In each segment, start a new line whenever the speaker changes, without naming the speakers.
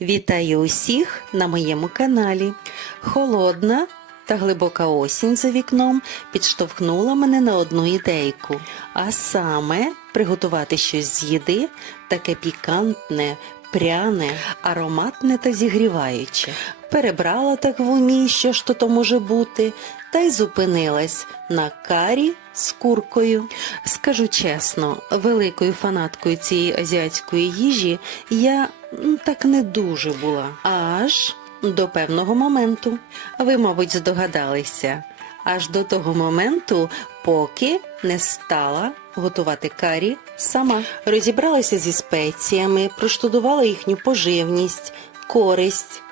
Вітаю усіх на моєму каналі. Холодна та глибока осінь за вікном підштовхнула мене на одну ідейку, а саме приготувати щось з їди, таке пікантне, пряне, ароматне та зігріваюче. Перебрала так в умі, що ж то може бути, та й зупинилась на карі з куркою. Скажу чесно, великою фанаткою цієї азіатської їжі я так не дуже була. Аж до певного моменту. Ви, мабуть, здогадалися. Аж до того моменту, поки не стала готувати карі сама. Розібралася зі спеціями, проштудувала їхню поживність, користь.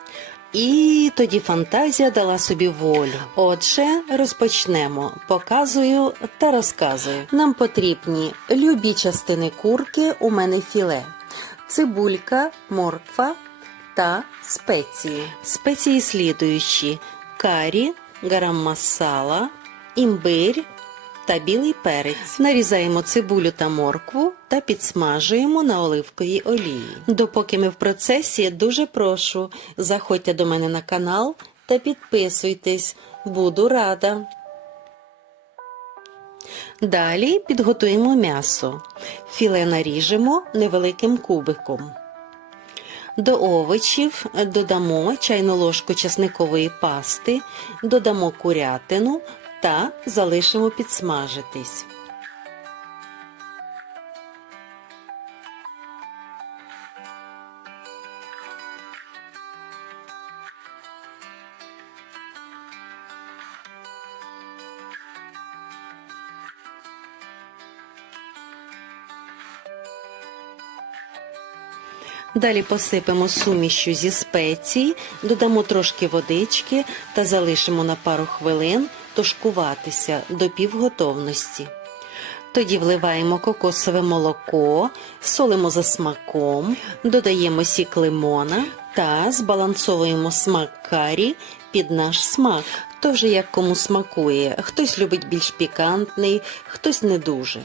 І тоді фантазія дала собі волю. Отже, розпочнемо. Показую та розказую. Нам потрібні любі частини курки, у мене філе, цибулька, морква та спеції. Спеції слідуючі: карі, гарам-масала, імбирь та білий перець. Нарізаємо цибулю та моркву та підсмажуємо на оливковій олії. Допоки ми в процесі, дуже прошу, заходьте до мене на канал та підписуйтесь. Буду рада. Далі підготуємо м'ясо. Філе наріжемо невеликим кубиком. До овочів додамо чайну ложку часникової пасти, додамо курятину та залишимо підсмажитись. Далі посипемо сумішю зі спецій, додамо трошки водички та залишимо на пару хвилин тушкуватися до півготовності. Тоді вливаємо кокосове молоко, солимо за смаком, додаємо сік лимона та збалансовуємо смак карі під наш смак. То вже як кому смакує. Хтось любить більш пікантний, хтось не дуже.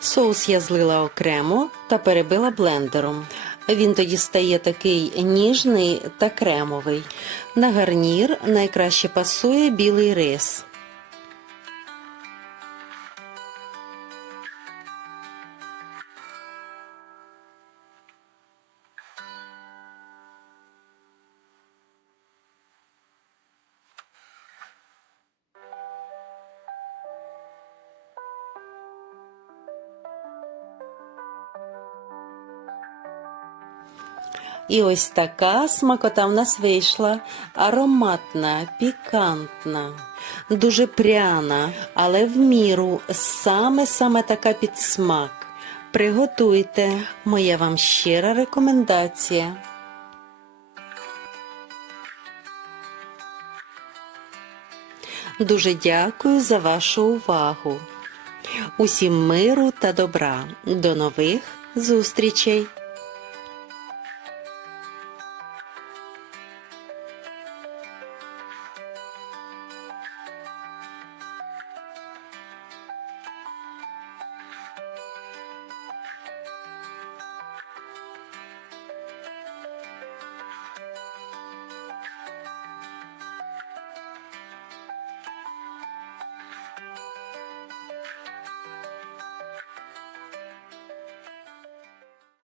Соус я злила окремо та перебила блендером. Він тоді стає такий ніжний та кремовий. На гарнір найкраще пасує білий рис. І ось така смакота в нас вийшла. Ароматна, пікантна, дуже пряна, але в міру саме-саме така під смак. Приготуйте, моя вам щира рекомендація. Дуже дякую за вашу увагу. Усім миру та добра. До нових зустрічей!